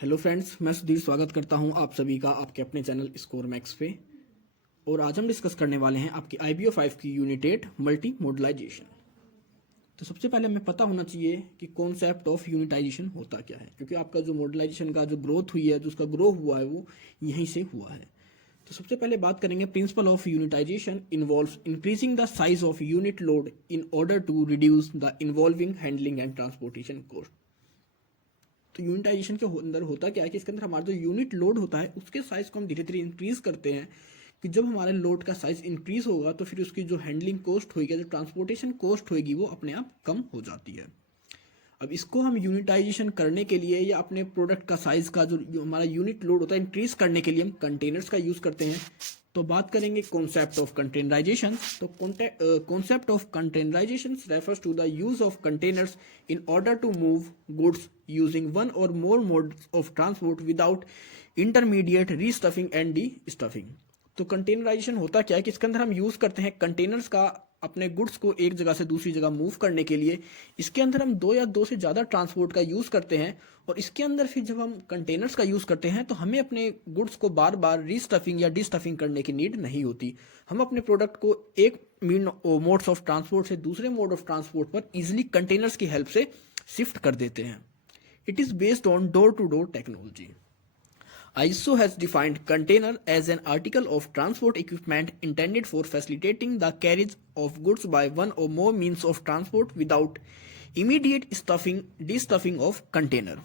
Hello friends, मैं सुधीर स्वागत करता हूं आप सभी का आपके अपने चैनल स्कोर मैक्स पे। और आज हम डिस्कस करने वाले हैं आपकी IBO 5 की यूनिट 8 मल्टी मॉडलाइजेशन। तो सबसे पहले हमें पता होना चाहिए कि कॉन्सेप्ट ऑफ यूनिटाइजेशन होता क्या है, क्योंकि आपका जो मॉडलाइजेशन का जो ग्रोथ हुई है, जो उसका ग्रो हुआ है, वो यहीं से हुआ है। तो सबसे पहले बात करेंगे, principle of unitisation involves increasing the size of unit load in order to reduce the involving handling and transportation cost. तो यूनिटाइजेशन के अंदर होता क्या है कि इसके अंदर हमारा जो यूनिट लोड होता है उसके साइज को हम धीरे धीरे इंक्रीज करते हैं कि जब हमारे लोड का साइज इंक्रीज होगा तो फिर उसकी जो हैंडलिंग कॉस्ट होगी, जो ट्रांसपोर्टेशन कॉस्ट होगी, वो अपने आप कम हो जाती है। अब इसको हम यूनिटाइजेशन करने के लिए या अपने प्रोडक्ट का साइज का जो हमारा यूनिट लोड होता है इंक्रीज करने के लिए हम कंटेनर्स का यूज करते हैं। तो बात करेंगे कॉन्सेप्ट ऑफ कंटेनराइजेशन। तो concept of containerization refers to the use of containers in order to move goods using one or more modes of transport without intermediate restuffing and destuffing। तो containerisation होता क्या है कि इसके अंदर हम यूज करते हैं कंटेनर्स का अपने गुड्स को एक जगह से दूसरी जगह मूव करने के लिए। इसके अंदर हम दो से ज़्यादा ट्रांसपोर्ट का यूज़ करते हैं और इसके अंदर फिर जब हम कंटेनर्स का यूज़ करते हैं तो हमें अपने गुड्स को बार बार रीस्टफिंग या डिस्टफिंग करने की नीड नहीं होती। हम अपने प्रोडक्ट को एक मोड्स ऑफ ट्रांसपोर्ट से दूसरे मोड ऑफ ट्रांसपोर्ट पर इजिली कंटेनर्स की हेल्प से शिफ्ट कर देते हैं। It is based on door to door technology. ISO has defined container as an article of transport equipment intended for facilitating the carriage of goods by one or more means of transport without immediate stuffing, destuffing of container।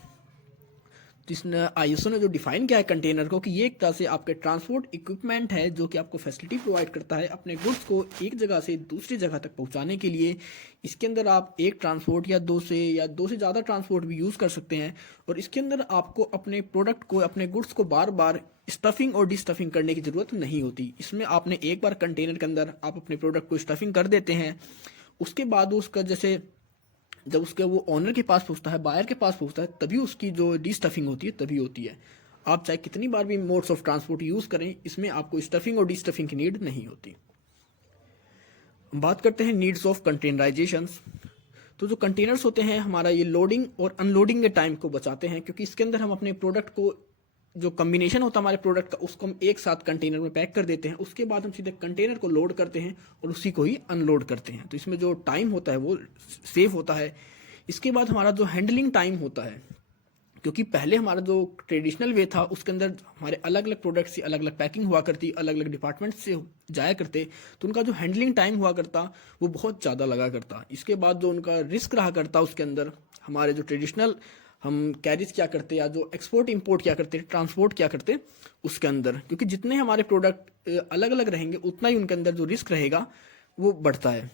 तो इसने ISO ने जो define किया है container को कि ये एक तरह से आपके ट्रांसपोर्ट इक्विपमेंट है जो कि आपको फैसिलिटी प्रोवाइड करता है अपने गुड्स को एक जगह से दूसरी जगह तक पहुंचाने के लिए। इसके अंदर आप एक ट्रांसपोर्ट या दो से ज़्यादा ट्रांसपोर्ट भी यूज़ कर सकते हैं और इसके अंदर आपको अपने प्रोडक्ट को, अपने गुड्स को बार बार स्टफिंग और डिस्टफिंग करने की ज़रूरत नहीं होती। इसमें आपने एक बार कंटेनर के अंदर आप अपने प्रोडक्ट को स्टफिंग कर देते हैं, उसके बाद उसका जैसे जब उसके वो ऑनर के पास पहुंचता है, बायर के पास पहुंचता है, तभी उसकी जो डिस्टफिंग होती है तभी होती है। आप चाहे कितनी बार भी मोड्स ऑफ ट्रांसपोर्ट यूज करें, इसमें आपको स्टफिंग और डिस्टफिंग की नीड नहीं होती। बात करते हैं नीड्स ऑफ कंटेनराइजेशन। तो जो कंटेनर्स होते हैं हमारा ये लोडिंग और अनलोडिंग के टाइम को बचाते हैं, क्योंकि इसके अंदर हम अपने प्रोडक्ट को, जो कम्बिनेशन होता है हमारे प्रोडक्ट का, उसको हम एक साथ कंटेनर में पैक कर देते हैं। उसके बाद हम सीधे कंटेनर को लोड करते हैं और उसी को ही अनलोड करते हैं। तो इसमें जो टाइम होता है वो सेव होता है। इसके बाद हमारा जो हैंडलिंग टाइम होता है, क्योंकि पहले हमारा जो ट्रेडिशनल वे था उसके अंदर हमारे अलग अलग प्रोडक्ट्स की अलग अलग पैकिंग हुआ करती, अलग अलग डिपार्टमेंट से जाया करते, तो उनका जो हैंडलिंग टाइम हुआ करता वो बहुत ज़्यादा लगा करता। इसके बाद जो उनका रिस्क रहा करता उसके अंदर, हमारे जो ट्रेडिशनल हम कैरिज क्या करते या जो एक्सपोर्ट इंपोर्ट क्या करते, ट्रांसपोर्ट क्या करते उसके अंदर, क्योंकि जितने हमारे प्रोडक्ट अलग अलग रहेंगे उतना ही उनके अंदर जो रिस्क रहेगा वो बढ़ता है।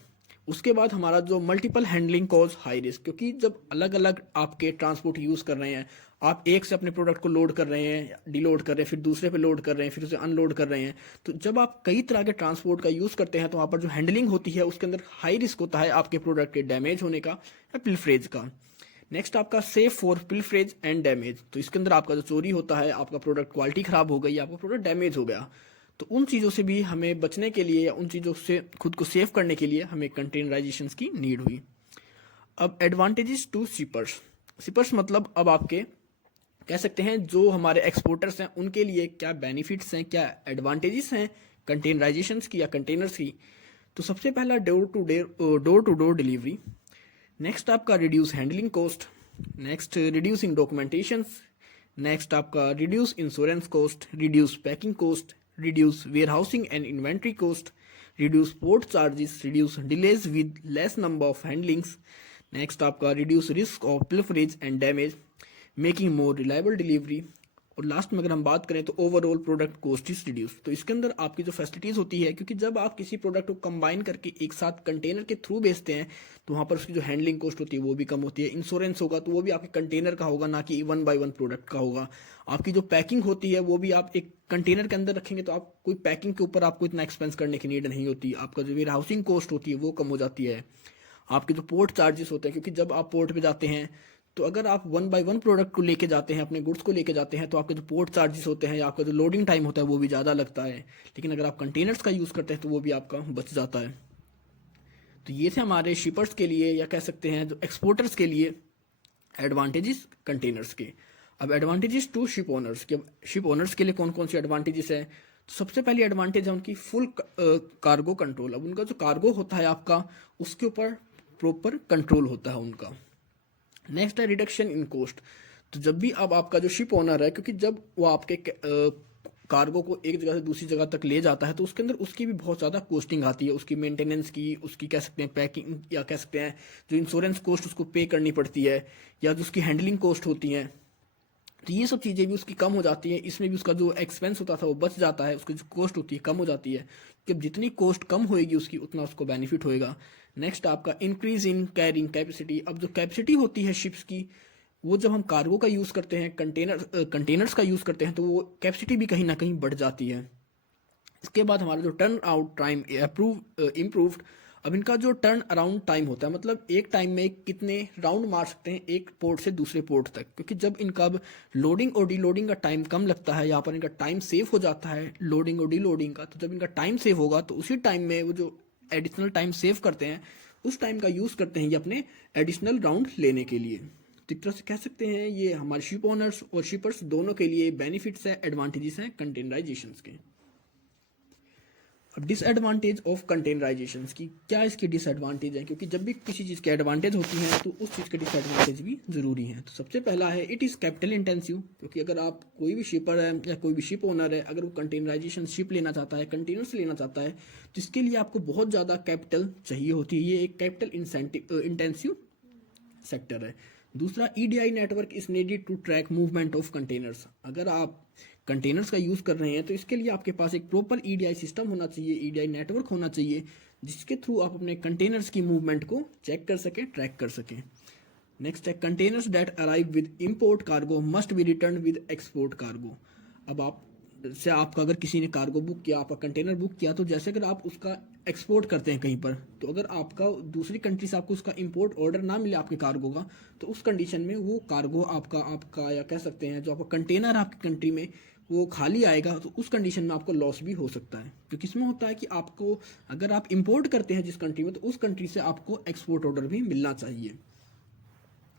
उसके बाद हमारा जो multiple handling cause high risk, क्योंकि जब अलग अलग आपके ट्रांसपोर्ट यूज़ कर रहे हैं, आप एक से अपने प्रोडक्ट को लोड कर रहे हैं, डीलोड कर रहे हैं, फिर दूसरे पे लोड कर रहे हैं, फिर उसे अनलोड कर रहे हैं, तो जब आप कई तरह के ट्रांसपोर्ट का यूज़ करते हैं तो वहाँ पर जो हैंडलिंग होती है उसके अंदर हाई रिस्क होता है आपके प्रोडक्ट के डैमेज होने का या पिलफ्रेज का। नेक्स्ट आपका safe for pilferage and damage. तो इसके अंदर आपका जो चोरी होता है, आपका प्रोडक्ट क्वालिटी ख़राब हो गई, आपका प्रोडक्ट डैमेज हो गया, तो उन चीज़ों से भी हमें बचने के लिए या उन चीज़ों से खुद को सेव करने के लिए हमें कंटेनराइजेशन की नीड हुई। अब एडवांटेजेस टू शिपर्स। शिपर्स मतलब अब आपके कह सकते हैं जो हमारे एक्सपोर्टर्स हैं उनके लिए क्या बेनिफिट्स हैं, क्या एडवांटेजेस हैं कंटेनराइजेशन की या कंटेनर्स की। तो सबसे पहला door to door delivery. Next आपका reduce handling cost. Next reducing documentation. Next आपका reduce insurance cost, reduce packing cost, reduce warehousing and inventory cost, reduce port charges, reduce delays with less number of handlings. Next आपका reduce risk of pilferage and damage, making more reliable delivery. और last में अगर हम बात करें तो overall product cost is reduce. तो इसके अंदर आपकी जो फैसिलिटीज़ होती है, क्योंकि जब आप किसी प्रोडक्ट को कंबाइन करके एक साथ कंटेनर के थ्रू बेचते हैं तो वहाँ पर उसकी जो हैंडलिंग कॉस्ट होती है वो भी कम होती है। इंश्योरेंस होगा तो वो भी आपके कंटेनर का होगा, ना कि 1 बाय 1 प्रोडक्ट का होगा। आपकी जो पैकिंग होती है वो भी आप एक कंटेनर के अंदर रखेंगे तो आप कोई पैकिंग के ऊपर आपको इतना एक्सपेंस करने की नीड नहीं होती। आपका जो वेयर हाउसिंग कॉस्ट होती है वो कम हो जाती है। आपके जो पोर्ट चार्जेस होते हैं, क्योंकि जब आप पोर्ट पे जाते हैं तो अगर आप 1 बाय 1 प्रोडक्ट को लेके जाते हैं, अपने गुड्स को लेके जाते हैं, तो आपके जो पोर्ट चार्जेस होते हैं या आपका जो लोडिंग टाइम होता है वो भी ज़्यादा लगता है। लेकिन अगर आप कंटेनर्स का यूज़ करते हैं तो वो भी आपका बच जाता है। तो ये थे हमारे शिपर्स के लिए या कह सकते हैं जो एक्सपोर्टर्स के लिए एडवांटेजेस कंटेनर्स के। अब एडवांटेजेस टू शिप ओनर्स के, शिप ओनर्स के लिए कौन कौन से एडवांटेजेस है? तो सबसे पहली एडवांटेज है उनकी फुल कार्गो कंट्रोल। अब उनका जो कार्गो होता है आपका, उसके ऊपर प्रॉपर कंट्रोल होता है उनका। नेक्स्ट है रिडक्शन इन कॉस्ट। तो जब भी अब आपका जो शिप ओनर है, क्योंकि जब वो आपके कार्गो को एक जगह से दूसरी जगह तक ले जाता है तो उसके अंदर उसकी भी बहुत ज़्यादा कॉस्टिंग आती है, उसकी मेंटेनेंस की, उसकी कह सकते हैं पैकिंग, या कह सकते हैं जो इंश्योरेंस कॉस्ट उसको पे करनी पड़ती है, या जो उसकी हैंडलिंग कॉस्ट होती हैं, तो ये सब चीज़ें भी उसकी कम हो जाती हैं। इसमें भी उसका जो एक्सपेंस होता था वो बच जाता है, उसकी जो कॉस्ट होती है कम हो जाती है। जब जितनी कॉस्ट कम होएगी उसकी, उतना उसको बेनिफिट होएगा। नेक्स्ट आपका इंक्रीज इन कैरिंग कैपेसिटी। अब जो कैपेसिटी होती है शिप्स की, वो जब हम कार्गो का यूज़ करते हैं, कंटेनर्स का यूज़ करते हैं, तो वो कैपेसिटी भी कहीं ना कहीं बढ़ जाती है। इसके बाद हमारा जो टर्न आउट टाइम इम्प्रूव्ड। अब इनका जो टर्न अराउंड टाइम होता है, मतलब एक टाइम में कितने राउंड मार सकते हैं एक पोर्ट से दूसरे पोर्ट तक, क्योंकि जब इनका अब लोडिंग और डीलोडिंग का टाइम कम लगता है, यहाँ पर इनका टाइम सेव हो जाता है लोडिंग और डीलोडिंग का। तो जब इनका टाइम सेव होगा तो उसी टाइम में वो जो एडिशनल टाइम सेव करते हैं, उस टाइम का यूज़ करते हैं ये अपने एडिशनल राउंड लेने के लिए। तो एक तरह से कह सकते हैं ये हमारे शिप ओनर्स और शिपर्स दोनों के लिए बेनिफिट्स है, एडवांटेजेस हैं कंटेनराइजेशन के। अब डिसएडवांटेज ऑफ कंटेनराइजेशन की, क्या इसकी डिसएडवांटेज है? क्योंकि जब भी किसी चीज़ की एडवांटेज होती है तो उस चीज़ के डिसएडवांटेज भी ज़रूरी हैं। तो सबसे पहला है इट इज़ कैपिटल इंटेंसिव। क्योंकि अगर आप कोई भी शिपर है या कोई भी शिप ओनर है, अगर वो कंटेनराइजेशन शिप लेना चाहता है, कंटेनर्स लेना चाहता है, तो इसके लिए आपको बहुत ज़्यादा कैपिटल चाहिए होती है। ये एक कैपिटल इंटेंसिव सेक्टर है। दूसरा, EDI network is needed to track movement of containers. अगर आप कंटेनर्स का यूज़ कर रहे हैं तो इसके लिए आपके पास एक प्रॉपर ईडीआई सिस्टम होना चाहिए, ईडीआई नेटवर्क होना चाहिए, जिसके थ्रू आप अपने कंटेनर्स की मूवमेंट को चेक कर सकें, ट्रैक कर सकें। नेक्स्ट है containers that arrive with import cargo must be return with export cargo. अब आप से आपका अगर किसी ने कार्गो बुक किया, आपका कंटेनर बुक किया, तो जैसे अगर आप उसका एक्सपोर्ट करते हैं कहीं पर, तो अगर आपका दूसरी कंट्री से आपको उसका इंपोर्ट ऑर्डर ना मिले आपके कार्गो का, तो उस कंडीशन में वो कार्गो आपका या कह सकते हैं जो आपका कंटेनर आपकी कंट्री में वो खाली आएगा, तो उस कंडीशन में आपको लॉस भी हो सकता है। क्योंकि इसमें होता है कि आपको अगर आप इंपोर्ट करते हैं जिस कंट्री में, तो उस कंट्री से आपको एक्सपोर्ट ऑर्डर भी मिलना चाहिए।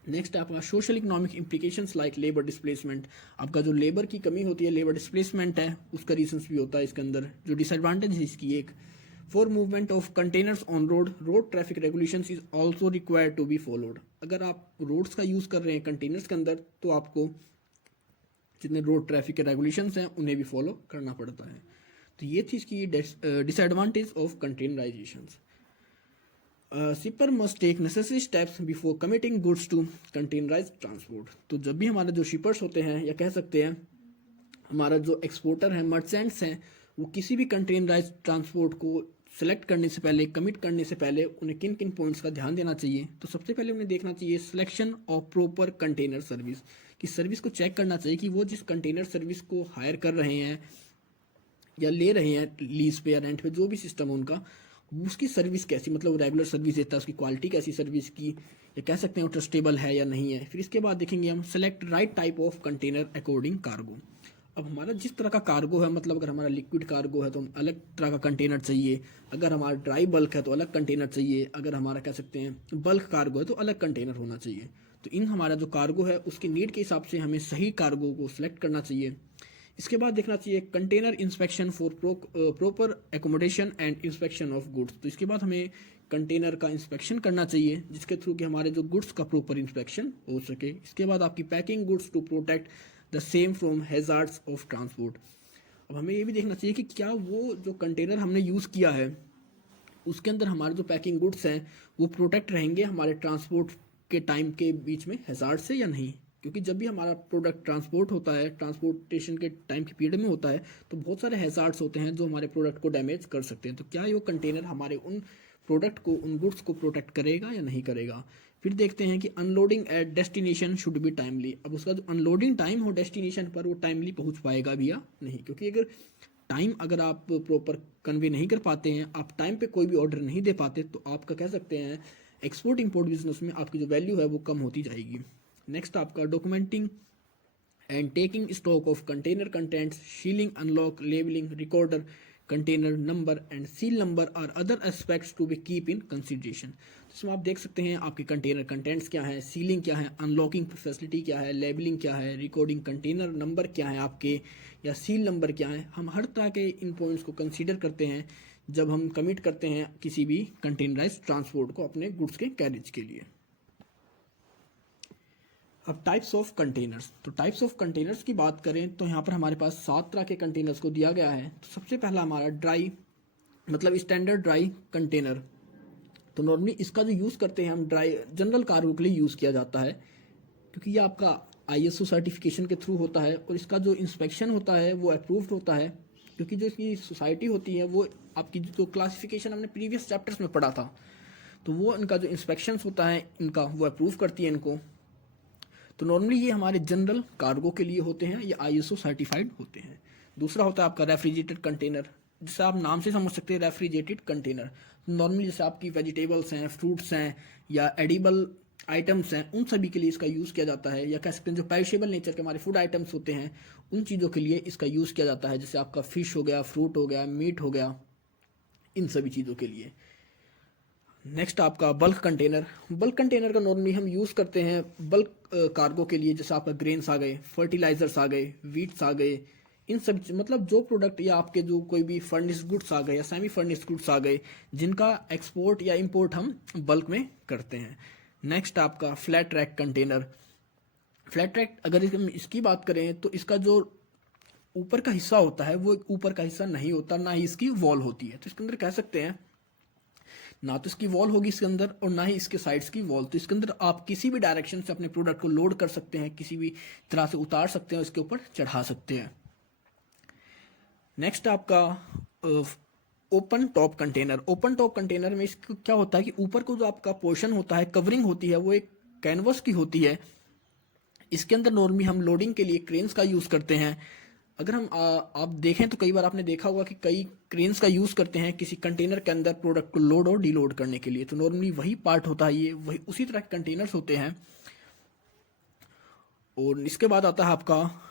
नेक्स्ट आपका social economic implications like labour displacement. आपका जो लेबर की कमी होती है, लेबर डिस्प्लेसमेंट है, उसका रीजंस भी होता है इसके अंदर। जो डिसएडवांटेज है इसकी एक, for movement of containers on road traffic regulations is also required to be followed. अगर आप रोड्स का यूज़ कर रहे हैं कंटेनर्स के अंदर, तो आपको जितने रोड ट्रैफिक के रेगुलेशंस हैं उन्हें भी फॉलो करना पड़ता है। तो ये थी इसकी disadvantage of containerisations. Shipper must take necessary steps before committing goods to containerise transport. तो जब भी हमारे जो शिपर्स होते हैं, या कह सकते हैं हमारा जो एक्सपोर्टर है, मर्चेंट्स हैं, वो किसी भी कंटेनराइज ट्रांसपोर्ट को सेलेक्ट करने से पहले, कमिट करने से पहले उन्हें किन किन पॉइंट्स का ध्यान देना चाहिए? तो सबसे पहले उन्हें देखना चाहिए selection of proper container service, कि सर्विस को चेक करना चाहिए कि वो जिस कंटेनर सर्विस को हायर कर रहे हैं या ले रहे हैं लीज पे या रेंट पे, जो भी सिस्टम है उनका, उसकी सर्विस कैसी, मतलब रेगुलर सर्विस देता है, उसकी क्वालिटी कैसी सर्विस की, या कह सकते हैं वो ट्रस्टेबल है या नहीं है। फिर इसके बाद देखेंगे हम select right type of container according cargo. अब हमारा जिस तरह का कार्गो है, मतलब अगर हमारा लिक्विड कार्गो है तो हम अलग तरह का कंटेनर चाहिए, अगर हमारा ड्राई बल्क है तो अलग कंटेनर चाहिए, अगर हमारा कह सकते हैं बल्क कार्गो है तो अलग कंटेनर होना चाहिए। तो इन हमारा जो कार्गो है उसकी नीड के हिसाब से हमें सही कार्गो को सिलेक्ट करना चाहिए। इसके बाद देखना चाहिए container inspection for proper accommodation and inspection of goods. तो इसके बाद हमें कंटेनर का इंस्पेक्शन करना चाहिए, जिसके थ्रू कि हमारे जो गुड्स का प्रॉपर इंस्पेक्शन हो सके। इसके बाद आपकी packing goods to protect the same from hazards of transport. अब हमें ये भी देखना चाहिए कि क्या वो जो कंटेनर हमने यूज़ किया है उसके अंदर हमारे जो पैकिंग गुड्स हैं वो प्रोटेक्ट रहेंगे हमारे ट्रांसपोर्ट के टाइम के बीच में हैजार्ड से या नहीं। क्योंकि जब भी हमारा प्रोडक्ट ट्रांसपोर्ट होता है, ट्रांसपोर्टेशन के टाइम के पीरियड में होता है, तो बहुत सारे हैजार्ड्स होते हैं जो हमारे प्रोडक्ट को डैमेज कर सकते हैं। तो क्या ये कंटेनर हमारे उन प्रोडक्ट को, उन गुड्स को प्रोटेक्ट करेगा या नहीं करेगा। फिर देखते हैं कि unloading at destination should be timely. अब उसका जो अनलोडिंग टाइम हो डेस्टिनेशन पर, वो टाइमली पहुंच पाएगा भी या नहीं। क्योंकि अगर आप प्रॉपर कन्वे नहीं कर पाते हैं, आप टाइम पे कोई भी ऑर्डर नहीं दे पाते, तो आपका कह सकते हैं एक्सपोर्ट इंपोर्ट बिजनेस में आपकी जो वैल्यू है वो कम होती जाएगी। नेक्स्ट आपका documenting and taking stock of container contents, sealing, unlock, labelling, recorder, container number and seal number are other aspects to be keep in consideration. इसमें आप देख सकते हैं आपके कंटेनर कंटेंट्स क्या है, सीलिंग क्या है, अनलॉकिंग फैसिलिटी क्या है, लेबलिंग क्या है, रिकॉर्डिंग कंटेनर नंबर क्या है आपके, या सील नंबर क्या है। हम हर तरह के इन पॉइंट्स को कंसीडर करते हैं जब हम कमिट करते हैं किसी भी कंटेनराइज ट्रांसपोर्ट को अपने गुड्स के कैरेज के लिए। अब टाइप्स ऑफ कंटेनर्स, तो टाइप्स ऑफ कंटेनर्स की बात करें तो यहाँ पर हमारे पास 7 तरह के कंटेनर्स को दिया गया है। तो सबसे पहला हमारा ड्राई, मतलब स्टैंडर्ड ड्राई कंटेनर। तो नॉर्मली इसका जो यूज़ करते हैं हम ड्राई जनरल कार्गो के लिए यूज़ किया जाता है, क्योंकि ये आपका ISO सर्टिफिकेशन के थ्रू होता है और इसका जो इंस्पेक्शन होता है वो अप्रूव्ड होता है, क्योंकि जो इसकी सोसाइटी होती है वो आपकी जो क्लासिफिकेशन हमने प्रीवियस चैप्टर्स में पढ़ा था, तो वो इनका जो इंस्पेक्शंस होता है इनका वो अप्रूव करती है इनको। तो नॉर्मली ये हमारे जनरल कार्गो के लिए होते हैं, ये ISO सर्टिफाइड होते हैं। दूसरा होता है आपका रेफ्रिजरेटेड कंटेनर, जिसे आप नाम से समझ सकते हैं रेफ्रिजरेटेड कंटेनर। नॉर्मली जैसे आपकी वेजिटेबल्स हैं, फ्रूट्स हैं या एडिबल आइटम्स हैं, उन सभी के लिए इसका यूज़ किया जाता है, या कह सकते हैं जो पेरिशेबल नेचर के हमारे फूड आइटम्स होते हैं उन चीज़ों के लिए इसका यूज़ किया जाता है, जैसे आपका फिश हो गया, फ्रूट हो गया, मीट हो गया, इन सभी चीज़ों के लिए। नेक्स्ट आपका बल्क कंटेनर। बल्क कंटेनर का नॉर्मली हम यूज़ करते हैं बल्क कार्गो के लिए, जैसे आपका ग्रेन्स आ गए, फर्टिलाइजर्स आ गए, वीट्स आ गए, इन सब मतलब जो प्रोडक्ट या आपके जो कोई भी फर्निश्ड गुड्स आ गए या सेमी फर्निश्ड गुड्स आ गए जिनका एक्सपोर्ट या इंपोर्ट हम बल्क में करते हैं। नेक्स्ट आपका flat track container. Flat track अगर हम इसकी बात करें तो इसका जो ऊपर का हिस्सा होता है वो ऊपर का हिस्सा नहीं होता, ना ही इसकी वॉल होती है। तो इसके अंदर कह सकते हैं ना तो इसकी वॉल होगी इसके अंदर और ना ही इसके साइड्स की वॉल। तो इसके अंदर आप किसी भी डायरेक्शन से अपने प्रोडक्ट को लोड कर सकते हैं, किसी भी तरह से उतार सकते हैं, इसके ऊपर चढ़ा सकते हैं। नेक्स्ट आपका open top container. Open top container में इसको क्या होता है कि ऊपर को जो आपका पोर्शन होता है, कवरिंग होती है, वो एक कैनवस की होती है। इसके अंदर नॉर्मली हम लोडिंग के लिए क्रेन्स का यूज़ करते हैं। अगर हम आप देखें तो कई बार आपने देखा होगा कि कई क्रेन्स का यूज़ करते हैं किसी कंटेनर के अंदर प्रोडक्ट को लोड और डीलोड करने के लिए। तो नॉर्मली वही पार्ट होता है, ये वही उसी तरह के कंटेनर्स होते हैं। और इसके बाद आता है आपका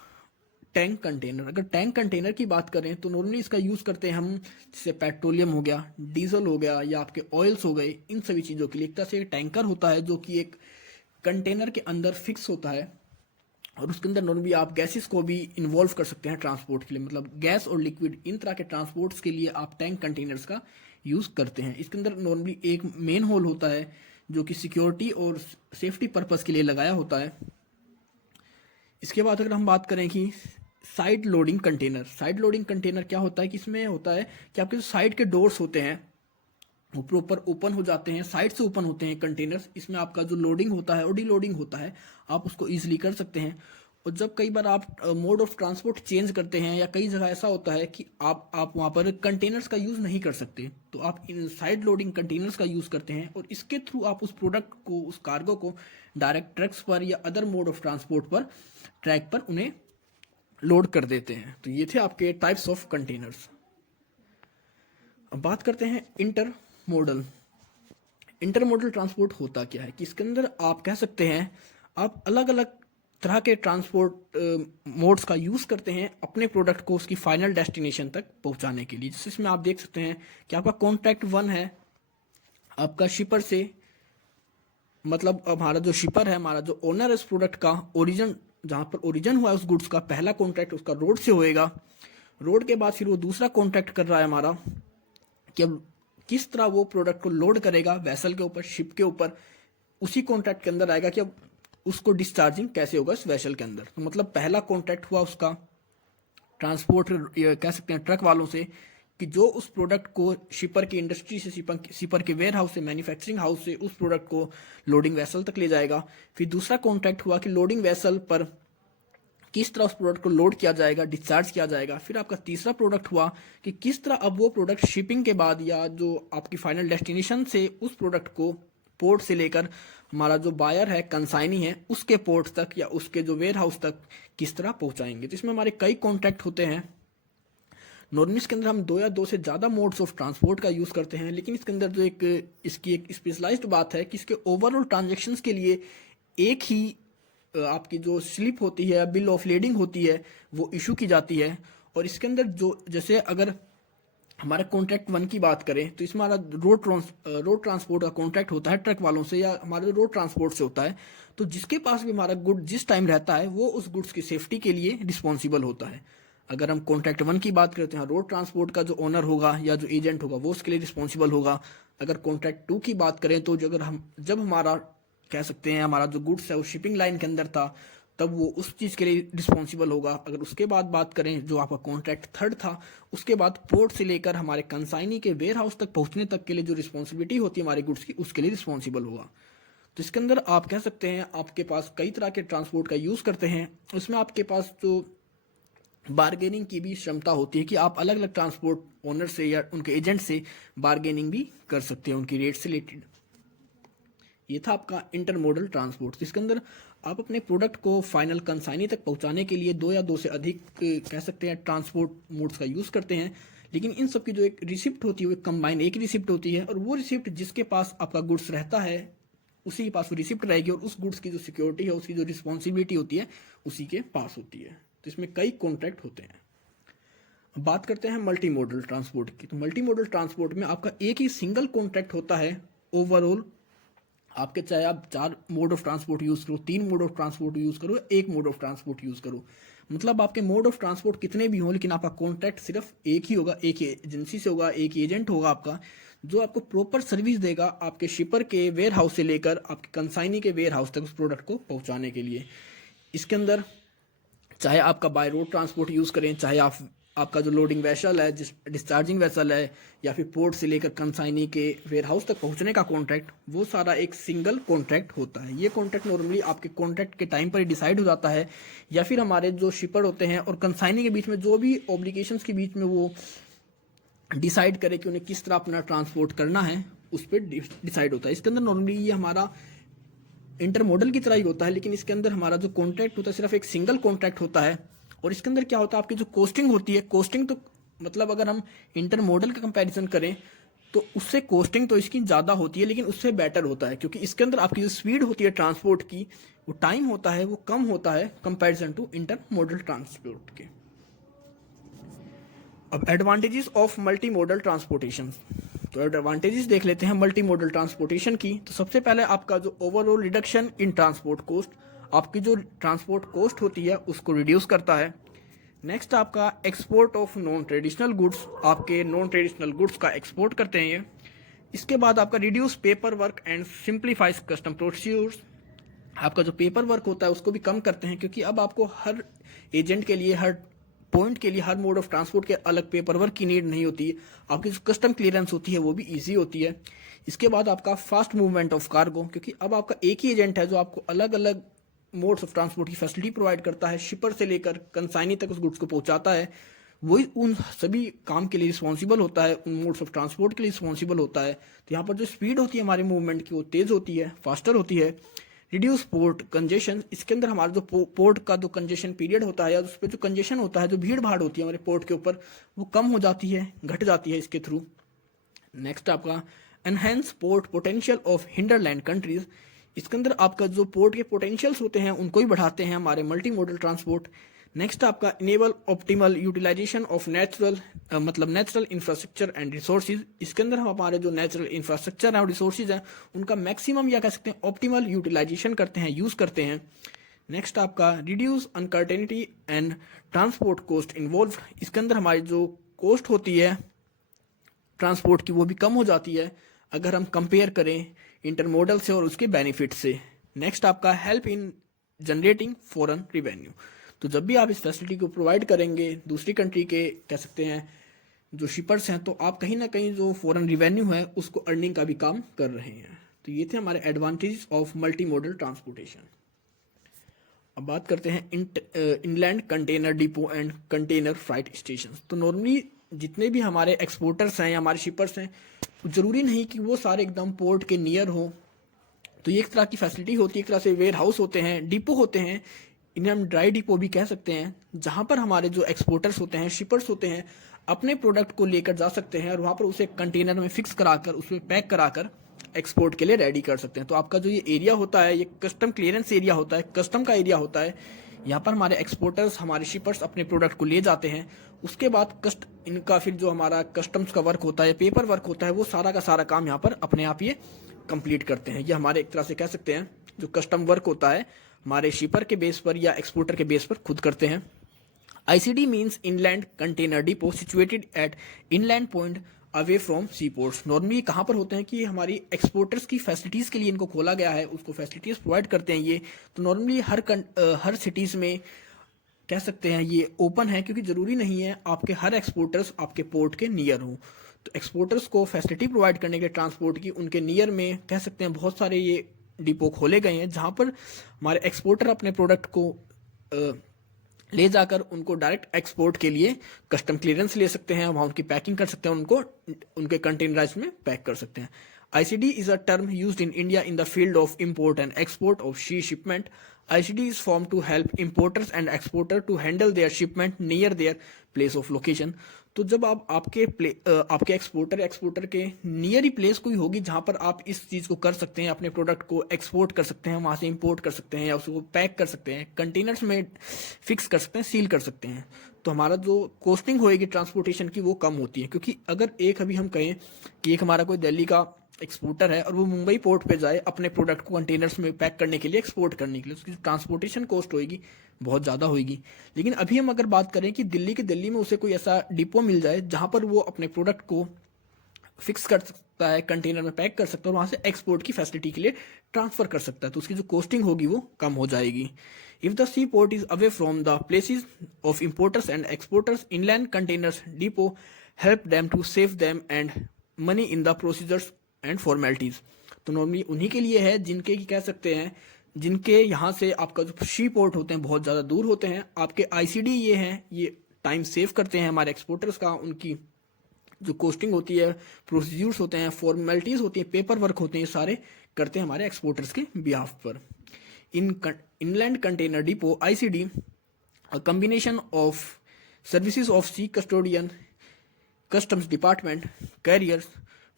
टैंक कंटेनर। अगर टैंक कंटेनर की बात करें तो नॉर्मली इसका यूज़ करते हैं हम, जैसे पेट्रोलियम हो गया, डीजल हो गया या आपके ऑयल्स हो गए, इन सभी चीज़ों के लिए। एक तरह से टैंकर होता है जो कि एक कंटेनर के अंदर फिक्स होता है और उसके अंदर नॉर्मली आप गैसेस को भी इन्वॉल्व कर सकते हैं ट्रांसपोर्ट के लिए, मतलब गैस और लिक्विड इन तरह के ट्रांसपोर्ट्स के लिए आप टैंक कंटेनर्स का यूज़ करते हैं। इसके अंदर नॉर्मली एक मेन होल होता है जो कि सिक्योरिटी और सेफ्टी पर्पज़ के लिए लगाया होता है। इसके बाद अगर हम बात करें कि side loading container. Side loading container क्या होता है कि इसमें होता है कि आपके जो साइड के डोर्स होते हैं वो प्रॉपर ओपन हो जाते हैं, साइड से ओपन होते हैं कंटेनर्स। इसमें आपका जो लोडिंग होता है और डीलोडिंग होता है आप उसको ईजिली कर सकते हैं। और जब कई बार आप मोड ऑफ ट्रांसपोर्ट चेंज करते हैं या कई जगह ऐसा होता है कि आप वहाँ पर कंटेनर्स का यूज़ नहीं कर सकते, तो आप इन साइड लोडिंग कंटेनर्स का यूज़ करते हैं और इसके थ्रू आप उस प्रोडक्ट को, उस कार्गो को डायरेक्ट ट्रक्स पर या अदर मोड ऑफ ट्रांसपोर्ट पर, ट्रैक पर उन्हें लोड कर देते हैं। तो ये थे आपके टाइप्स ऑफ कंटेनर्स। अब बात करते हैं इंटर मॉडल। इंटरमोडल ट्रांसपोर्ट होता क्या है कि इसके अंदर आप कह सकते हैं आप अलग अलग तरह के ट्रांसपोर्ट मोड्स का यूज़ करते हैं अपने प्रोडक्ट को उसकी फाइनल डेस्टिनेशन तक पहुंचाने के लिए। जैसे इसमें आप देख सकते हैं कि आपका कॉन्ट्रैक्ट 1 है आपका शिपर से, मतलब हमारा जो शिपर है, हमारा जो ओनर है उस प्रोडक्ट का, ओरिजिन जहाँ पर ओरिजिन हुआ है उस गुड्स का, पहला कॉन्ट्रैक्ट उसका रोड से होएगा। रोड के बाद फिर वो दूसरा कॉन्ट्रैक्ट कर रहा है हमारा कि अब किस तरह वो प्रोडक्ट को लोड करेगा वेसल के ऊपर, शिप के ऊपर। उसी कॉन्ट्रैक्ट के अंदर आएगा कि अब उसको डिस्चार्जिंग कैसे होगा इस वेसल के अंदर। तो मतलब पहला कॉन्ट्रैक्ट हुआ उसका ट्रांसपोर्ट कह सकते हैं ट्रक वालों से कि जो उस प्रोडक्ट को शिपर की इंडस्ट्री से, शिपर के वेयर हाउस से, मैन्युफैक्चरिंग हाउस से उस प्रोडक्ट को लोडिंग वेसल तक ले जाएगा। फिर दूसरा कॉन्ट्रैक्ट हुआ कि लोडिंग वेसल पर किस तरह उस प्रोडक्ट को लोड किया जाएगा, डिस्चार्ज किया जाएगा। फिर आपका तीसरा प्रोडक्ट हुआ कि किस तरह अब वो प्रोडक्ट शिपिंग के बाद या जो आपकी फाइनल डेस्टिनेशन से उस प्रोडक्ट को पोर्ट से लेकर हमारा जो बायर है, कंसाइनी है, उसके पोर्ट तक या उसके जो वेयर हाउस तक किस तरह पहुंचाएंगे। तो इसमें हमारे कई कॉन्ट्रैक्ट होते हैं। नॉर्मली इसके अंदर हम 2 या 2 से ज़्यादा मोड्स ऑफ ट्रांसपोर्ट का यूज़ करते हैं, लेकिन इसके अंदर जो इसकी एक स्पेशलाइज्ड बात है कि इसके ओवरऑल ट्रांजेक्शन्स के लिए एक ही आपकी जो स्लिप होती है, बिल ऑफ लेडिंग होती है, वो इशू की जाती है। और इसके अंदर जो जैसे अगर हमारा कॉन्ट्रैक्ट 1 की बात करें तो इसमें हमारा रोड ट्रांसपोर्ट का कॉन्ट्रैक्ट होता है ट्रक वालों से या हमारे जो रोड ट्रांसपोर्ट से होता है। तो जिसके पास भी हमारा गुड जिस टाइम रहता है वो उस गुड्स की सेफ्टी के लिए रिस्पॉन्सिबल होता है। अगर हम कॉन्ट्रैक्ट 1 की बात करते हैं, रोड ट्रांसपोर्ट का जो ओनर होगा या जो एजेंट होगा वो उसके लिए रिस्पॉन्सिबल होगा। अगर कॉन्ट्रैक्ट 2 की बात करें तो जब हमारा कह सकते हैं हमारा जो गुड्स है वो शिपिंग लाइन के अंदर था, तब वो उस चीज़ के लिए रिस्पॉन्सिबल होगा। अगर उसके बाद बात करें जो आपका कॉन्ट्रैक्ट 3 था, उसके बाद पोर्ट से लेकर हमारे कंसाइनी के वेयर हाउस तक पहुंचने तक के लिए जो रिस्पॉन्सिबिलिटी होती है हमारे गुड्स की, उसके लिए रिस्पॉन्सिबल होगा। तो इसके अंदर आप कह सकते हैं आपके पास कई तरह के ट्रांसपोर्ट का यूज़ करते हैं। उसमें आपके पास जो बार्गेनिंग की भी क्षमता होती है कि आप अलग अलग ट्रांसपोर्ट ओनर से या उनके एजेंट से बार्गेनिंग भी कर सकते हैं उनकी रेट से रिलेटेड। ये था आपका इंटरमोडल ट्रांसपोर्ट। इसके अंदर आप अपने प्रोडक्ट को फाइनल कंसाइनी तक पहुंचाने के लिए 2 या 2 से अधिक कह सकते हैं ट्रांसपोर्ट मोड्स का यूज़ करते हैं। लेकिन इन सब की जो एक रिसिप्ट होती है वो कंबाइन एक रिसिप्ट होती है, और वो रिसिप्ट जिसके पास आपका गुड्स रहता है उसी के पास वो रिसिप्ट रहेगी, और उस गुड्स की जो सिक्योरिटी है उसकी जो रिस्पॉन्सिबिलिटी होती है उसी के पास होती है। तो इसमें कई कॉन्ट्रैक्ट होते हैं। अब बात करते हैं मल्टी मॉडल ट्रांसपोर्ट की। तो मल्टी मॉडल ट्रांसपोर्ट में आपका एक ही सिंगल कॉन्ट्रैक्ट होता है ओवरऑल। आपके चाहे आप 4 मोड ऑफ ट्रांसपोर्ट यूज़ करो, 3 मोड ऑफ ट्रांसपोर्ट यूज़ करो, 1 मोड ऑफ ट्रांसपोर्ट यूज़ करो, मतलब आपके मोड ऑफ ट्रांसपोर्ट कितने भी हों लेकिन आपका कॉन्ट्रैक्ट सिर्फ एक ही होगा, एक ही एजेंसी से होगा, एक ही एजेंट होगा आपका, जो आपको प्रॉपर सर्विस देगा आपके शिपर के वेयर हाउस से लेकर आपके कंसाइनी के वेयर हाउस तक उस प्रोडक्ट को पहुंचाने के लिए। इसके अंदर चाहे आपका बाय रोड ट्रांसपोर्ट यूज़ करें, चाहे आपका जो लोडिंग वेसल है, डिस्चार्जिंग वेसल है, या फिर पोर्ट से लेकर कंसाइनी के वेयर हाउस तक पहुंचने का कॉन्ट्रैक्ट, वो सारा एक सिंगल कॉन्ट्रैक्ट होता है। ये कॉन्ट्रैक्ट नॉर्मली आपके कॉन्ट्रैक्ट के टाइम पर ही डिसाइड हो जाता है, या फिर हमारे जो शिपर होते हैं और कंसाइनी के बीच में जो भी ऑब्लिगेशंस के बीच में वो डिसाइड करे कि उन्हें किस तरह अपना ट्रांसपोर्ट करना है, उस पर डिसाइड होता है। इसके अंदर नॉर्मली ये हमारा इंटरमोडल की तरह ही होता है, लेकिन इसके अंदर हमारा जो कॉन्ट्रैक्ट होता है सिर्फ एक सिंगल कॉन्ट्रैक्ट होता है। और इसके अंदर क्या होता है, आपकी जो कॉस्टिंग होती है, कॉस्टिंग तो मतलब अगर हम इंटरमोडल का कंपैरिजन करें तो उससे कॉस्टिंग तो इसकी ज़्यादा होती है, लेकिन उससे बेटर होता है, क्योंकि इसके अंदर आपकी जो स्पीड होती है ट्रांसपोर्ट की, वो टाइम होता है वो कम होता है कंपैरिजन टू इंटरमोडल ट्रांसपोर्ट के। अब advantages of multi model transportation. तो एडवांटेजेस देख लेते हैं मल्टी मॉडल ट्रांसपोर्टेशन की। तो सबसे पहले आपका जो overall reduction in transport cost, आपकी जो ट्रांसपोर्ट कॉस्ट होती है उसको रिड्यूस करता है। नेक्स्ट आपका export of non traditional goods, आपके नॉन ट्रेडिशनल गुड्स का एक्सपोर्ट करते हैं ये। इसके बाद आपका reduce paper work and simplifies custom procedures, आपका जो पेपर वर्क होता है उसको भी कम करते हैं, क्योंकि अब आपको हर एजेंट के लिए, हर पॉइंट के लिए, हर मोड ऑफ ट्रांसपोर्ट के अलग पेपर वर्क की नीड नहीं होती है। आपकी जो कस्टम क्लियरेंस होती है वो भी ईजी होती है। इसके बाद आपका फास्ट मूवमेंट ऑफ कार्गो, क्योंकि अब आपका एक ही एजेंट है जो आपको अलग अलग मोड्स ऑफ ट्रांसपोर्ट की फैसिलिटी प्रोवाइड करता है, शिपर से लेकर कंसाइनी तक उस गुड्स को पहुंचाता है, वही उन सभी काम के लिए रिस्पॉन्सिबल होता है, उन मोड्स ऑफ ट्रांसपोर्ट के लिए रिस्पॉन्सिबल होता है। तो यहाँ पर जो स्पीड होती है हमारे मूवमेंट की वो तेज़ होती है, फास्टर होती है। रिड्यूस पोर्ट कंजेशन, इसके अंदर हमारा जो पोर्ट का जो कंजेशन पीरियड होता है या उस पर जो कंजेशन होता है, जो भीड़ भाड़ होती है हमारे पोर्ट के ऊपर, वो कम हो जाती है, घट जाती है इसके थ्रू। नेक्स्ट आपका enhance port potential of hinterland countries, इसके अंदर आपका जो पोर्ट के पोटेंशियल्स होते हैं उनको ही बढ़ाते हैं हमारे मल्टी मॉडल ट्रांसपोर्ट। नेक्स्ट आपका enable optimal utilization of natural infrastructure and resources, इसके अंदर हम हमारे जो नेचुरल इंफ्रास्ट्रक्चर है और रिसोर्सेज हैं उनका मैक्सिमम या कह सकते हैं ऑप्टिमल यूटिलाइजेशन करते हैं, यूज़ करते हैं। नेक्स्ट आपका reduce uncertainty and transport cost involve, इसके अंदर हमारी जो कॉस्ट होती है ट्रांसपोर्ट की वो भी कम हो जाती है अगर हम कंपेयर करें इंटरमोडल से और उसके बेनिफिट से। नेक्स्ट आपका help in generating foreign revenue, तो जब भी आप इस फैसिलिटी को प्रोवाइड करेंगे दूसरी कंट्री के कह सकते हैं जो शिपर्स हैं, तो आप कहीं ना कहीं जो फॉरेन रिवेन्यू है उसको अर्निंग का भी काम कर रहे हैं। तो ये थे हमारे advantages of multi model transportation. अब बात करते हैं inland container depot and container freight station. तो नॉर्मली जितने भी हमारे एक्सपोर्टर्स हैं या हमारे शिपर्स हैं, ज़रूरी नहीं कि वो सारे एकदम पोर्ट के नियर हो। तो ये एक तरह की फैसिलिटी होती है, एक तरह से वेयर हाउस होते हैं, डिपो होते हैं, इन्हें हम ड्राई डिपो भी कह सकते हैं, जहाँ पर हमारे जो एक्सपोर्टर्स होते हैं, शिपर्स होते हैं, अपने प्रोडक्ट को लेकर जा सकते हैं और वहाँ पर उसे कंटेनर में फिक्स कराकर उसमें पैक कराकर एक्सपोर्ट के लिए रेडी कर सकते हैं। तो आपका जो ये एरिया होता है ये कस्टम क्लियरेंस एरिया होता है, कस्टम का एरिया होता है, यहाँ पर हमारे एक्सपोर्टर्स, हमारे शिपर्स अपने प्रोडक्ट को ले जाते हैं। उसके बाद इनका फिर जो हमारा कस्टम्स का वर्क होता है, पेपर वर्क होता है, वो सारा का सारा काम यहाँ पर अपने आप ये कंप्लीट करते हैं। ये हमारे एक तरह से कह सकते हैं जो कस्टम वर्क होता है हमारे शिपर के बेस पर या एक्सपोर्टर के बेस पर खुद करते हैं। ICD means inland container depot situated at inland point away from sea ports. Normally कहाँ पर होते हैं कि हमारी एक्सपोर्टर्स की फैसिलिटीज़ के लिए इनको खोला गया है, उसको फैसिलिटीज़ प्रोवाइड करते हैं ये। तो नॉर्मली हर सिटीज़ में कह सकते हैं ये ओपन है, क्योंकि ज़रूरी नहीं है आपके हर एक्सपोर्टर्स आपके पोर्ट के नियर हों। तो एक्सपोर्टर्स को फैसिलिटी प्रोवाइड करने के लिए ट्रांसपोर्ट की, उनके नियर में कह सकते हैं बहुत सारे ये डिपो खोले गए हैं, जहाँ पर हमारे एक्सपोर्टर अपने प्रोडक्ट को ले जाकर उनको डायरेक्ट एक्सपोर्ट के लिए कस्टम क्लियरेंस ले सकते हैं, वहाँ उनकी पैकिंग कर सकते हैं, उनको उनके कंटेनराइज में पैक कर सकते हैं। ICD is a term used in India in the field of import and export of sea shipment. ICD is formed to help importers and exporters to handle their shipment near their place of location. तो जब आप आपके exporter के near ही place कोई होगी जहां पर आप इस चीज़ को कर सकते हैं, अपने प्रोडक्ट को एक्सपोर्ट कर सकते हैं, वहां से इंपोर्ट कर सकते हैं या उसको पैक कर सकते हैं, कंटेनर्स में फिक्स कर सकते हैं, सील कर सकते हैं, तो हमारा जो कॉस्टिंग होएगी ट्रांसपोर्टेशन की वो कम होती है। क्योंकि अगर अभी हम कहें कि एक हमारा कोई दिल्ली का एक्सपोर्टर है और वो मुंबई पोर्ट पे जाए अपने प्रोडक्ट को कंटेनर्स में पैक करने के लिए, एक्सपोर्ट करने के लिए, उसकी ट्रांसपोर्टेशन कॉस्ट होगी बहुत ज़्यादा होगी। लेकिन अभी हम अगर बात करें कि दिल्ली में उसे कोई ऐसा डिपो मिल जाए जहाँ पर वो अपने प्रोडक्ट को फिक्स कर सकता है, कंटेनर में पैक कर सकता है और वहाँ से एक्सपोर्ट की फैसिलिटी के लिए ट्रांसफर कर सकता है, तो उसकी जो कॉस्टिंग होगी वो कम हो जाएगी। If the sea port is away from the places of importers and exporters, inland containers depot help them to save them and money in the procedures and formalities. तो नॉर्मली उन्हीं के लिए है जिनके कह सकते हैं जिनके यहाँ से आपका जो शी पोर्ट होते हैं बहुत ज़्यादा दूर होते हैं। आपके ICD ये हैं, ये टाइम सेव करते हैं हमारे एक्सपोर्टर्स का, उनकी जो कॉस्टिंग होती है, प्रोसीड्यूर्स होते हैं, फॉर्मेलिटीज़ होती हैं, पेपर वर्क होते हैं, ये सारे करते हैं हमारे एक्सपोर्टर्स के बिहाफ पर। Inland container depot ICD a combination of services of sea custodian, customs department, carriers,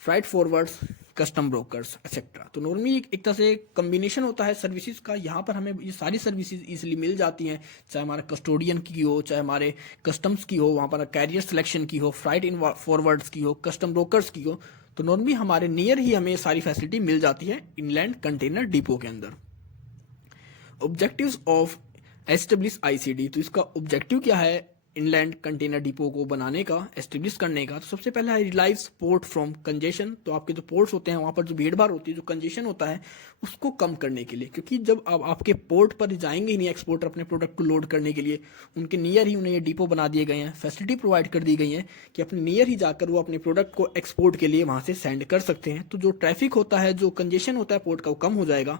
freight forwards, custom brokers etcetera. तो नॉर्मली एक तरह से कम्बिनेशन होता है सर्विसेज का। यहाँ पर हमें ये सारी सर्विसेज इजीली मिल जाती हैं, चाहे हमारा कस्टोडियन की हो, चाहे हमारे कस्टम्स की हो, वहाँ पर कैरियर सिलेक्शन की हो, फ्राइट इन फॉरवर्ड्स की हो, कस्टम ब्रोकर्स की हो। तो नॉर्मली हमारे नियर ही हमें सारी फैसिलिटी मिल जाती है इनलैंड कंटेनर डिपो के अंदर। ऑब्जेक्टिव्स ऑफ एस्टेब्लिश ICD, तो इसका ऑब्जेक्टिव क्या है इनलैंड कंटेनर डिपो को बनाने का, एस्टेब्लिश करने का? तो सबसे पहला है रिलाइज पोर्ट फ्रॉम कंजेशन। तो आपके जो पोर्ट्स होते हैं वहाँ पर जो भीड़ भाड़ होती है, जो कंजेशन होता है, उसको कम करने के लिए, क्योंकि जब आप आपके पोर्ट पर जाएंगे ही नहीं एक्सपोर्टर अपने प्रोडक्ट को लोड करने के लिए, उनके नियर ही उन्हें ये डिपो बना दिए गए हैं, फैसिलिटी प्रोवाइड कर दी गई है कि अपने नियर ही जाकर वो अपने प्रोडक्ट को एक्सपोर्ट के लिए वहाँ से सेंड कर सकते हैं। तो जो ट्रैफिक होता है, जो कंजेशन होता है पोर्ट का, वो कम हो जाएगा।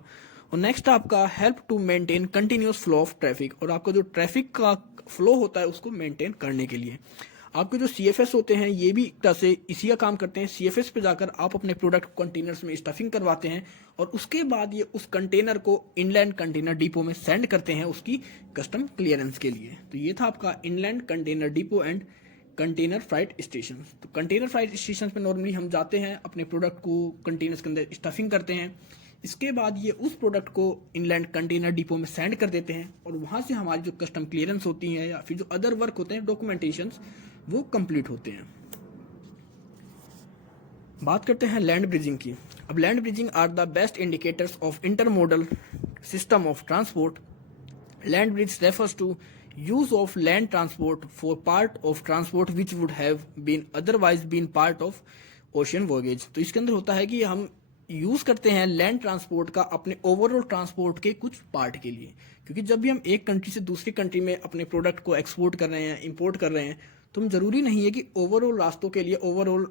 और नेक्स्ट आपका help to maintain continuous flow of traffic, और आपका जो ट्रैफिक का फ्लो होता है उसको मेंटेन करने के लिए आपके जो CFS होते हैं ये भी एक तरह से इसी का काम करते हैं। CFS पे जाकर आप अपने प्रोडक्ट कंटेनर्स में स्टफिंग करवाते हैं और उसके बाद ये उस कंटेनर को इनलैंड कंटेनर डिपो में सेंड करते हैं उसकी कस्टम क्लियरेंस के लिए। तो ये था आपका inland container depot and container freight station. तो कंटेनर फ्राइट स्टेशन पे नॉर्मली हम जाते हैं, अपने प्रोडक्ट को कंटेनर्स के अंदर स्टफिंग करते हैं, इसके बाद ये उस प्रोडक्ट को इनलैंड कंटेनर डिपो में सेंड कर देते हैं और वहाँ से हमारी जो कस्टम क्लियरेंस होती है या फिर जो अदर वर्क होते हैं, डॉक्यूमेंटेशंस, वो कंप्लीट होते हैं। बात करते हैं लैंड ब्रिजिंग की। अब land bridging are the best indicators of intermodal system of transport. Land bridge refers to use of land transport for part of transport which would have been otherwise been part of ocean voyage. तो इसके अंदर होता है कि हम use करते हैं land transport का अपने ओवरऑल ट्रांसपोर्ट के कुछ पार्ट के लिए, क्योंकि जब भी हम एक कंट्री से दूसरी कंट्री में अपने प्रोडक्ट को एक्सपोर्ट कर रहे हैं, इंपोर्ट कर रहे हैं, तो हम ज़रूरी नहीं है कि ओवरऑल रास्तों के लिए ओवरऑल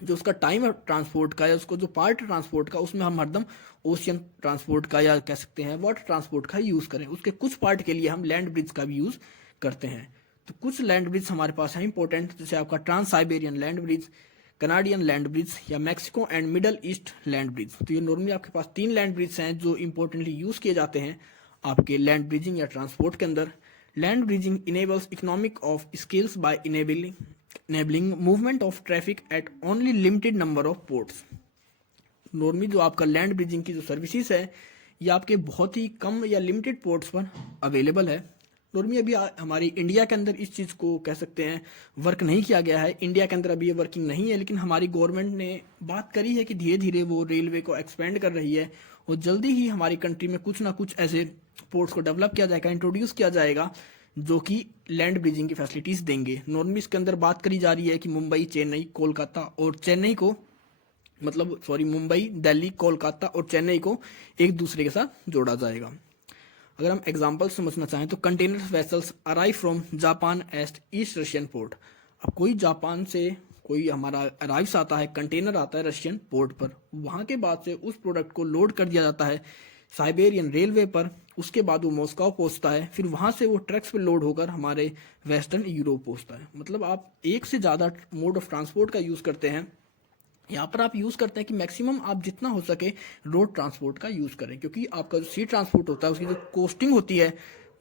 जो उसका टाइम है ट्रांसपोर्ट का या उसको जो पार्ट ट्रांसपोर्ट का, उसमें हम हरदम ओशियन ट्रांसपोर्ट का या कह सकते हैं वाटर ट्रांसपोर्ट का यूज़ करें। उसके कुछ पार्ट के लिए हम लैंड ब्रिज का भी यूज़ करते हैं। तो कुछ लैंड ब्रिज हमारे पास है इंपॉर्टेंट, जैसे आपका trans Siberian land bridge, Canadian land bridge या Mexico and middle east land bridge. तो ये नॉर्मली आपके पास 3 लैंड ब्रिज हैं जो इंपॉर्टेंटली यूज़ किए जाते हैं आपके लैंड ब्रिजिंग या ट्रांसपोर्ट के अंदर। Land bridging enables economic of skills by enabling movement of traffic at only limited number of ports. Normally जो आपका लैंड ब्रिजिंग की जो सर्विसेज है ये आपके बहुत ही कम या लिमिटेड पोर्ट्स पर अवेलेबल है। नॉर्मली अभी हमारी इंडिया के अंदर इस चीज़ को कह सकते हैं वर्क नहीं किया गया है, इंडिया के अंदर अभी ये वर्किंग नहीं है, लेकिन हमारी गवर्नमेंट ने बात करी है कि धीरे धीरे वो रेलवे को एक्सपेंड कर रही है और जल्दी ही हमारी कंट्री में कुछ ना कुछ ऐसे पोर्ट्स को डेवलप किया जाएगा, इंट्रोड्यूस किया जाएगा जो कि लैंड ब्रिजिंग की फैसिलिटीज़ देंगे। नॉर्मली इसके अंदर बात करी जा रही है कि मुंबई, चेन्नई, कोलकाता और चेन्नई को मुंबई, दिल्ली, कोलकाता और चेन्नई को एक दूसरे के साथ जोड़ा जाएगा। अगर हम एग्जांपल समझना चाहें तो container vessels arrive from Japan at east Russian port. अब कोई जापान से कोई हमारा अराइव्स आता है, कंटेनर आता है रशियन पोर्ट पर, वहाँ के बाद से उस प्रोडक्ट को लोड कर दिया जाता है साइबेरियन रेलवे पर, उसके बाद वो मॉस्को पहुँचता है, फिर वहाँ से वो ट्रक्स पे लोड होकर हमारे वेस्टर्न यूरोप पहुँचता है। मतलब आप एक से ज़्यादा मोड ऑफ ट्रांसपोर्ट का यूज़ करते हैं। यहाँ पर आप यूज़ करते हैं कि मैक्सिमम आप जितना हो सके रोड ट्रांसपोर्ट का यूज़ करें, क्योंकि आपका जो सी ट्रांसपोर्ट होता है उसकी जो कॉस्टिंग होती है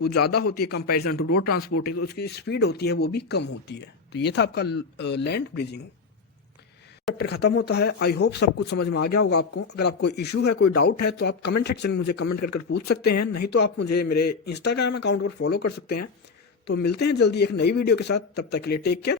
वो ज़्यादा होती है कंपैरिजन टू रोड ट्रांसपोर्ट, तो उसकी स्पीड होती है वो भी कम होती है। तो ये था आपका लैंड ब्रिजिंग। चैप्टर खत्म होता है। आई होप सब कुछ समझ में आ गया होगा आपको। अगर आपको इशू है, कोई डाउट है, तो आप कमेंट सेक्शन में मुझे कमेंट कर पूछ सकते हैं, नहीं तो आप मुझे मेरे इंस्टाग्राम अकाउंट पर फॉलो कर सकते हैं। तो मिलते हैं जल्दी एक नई वीडियो के साथ, तब तक के लिए टेक केयर।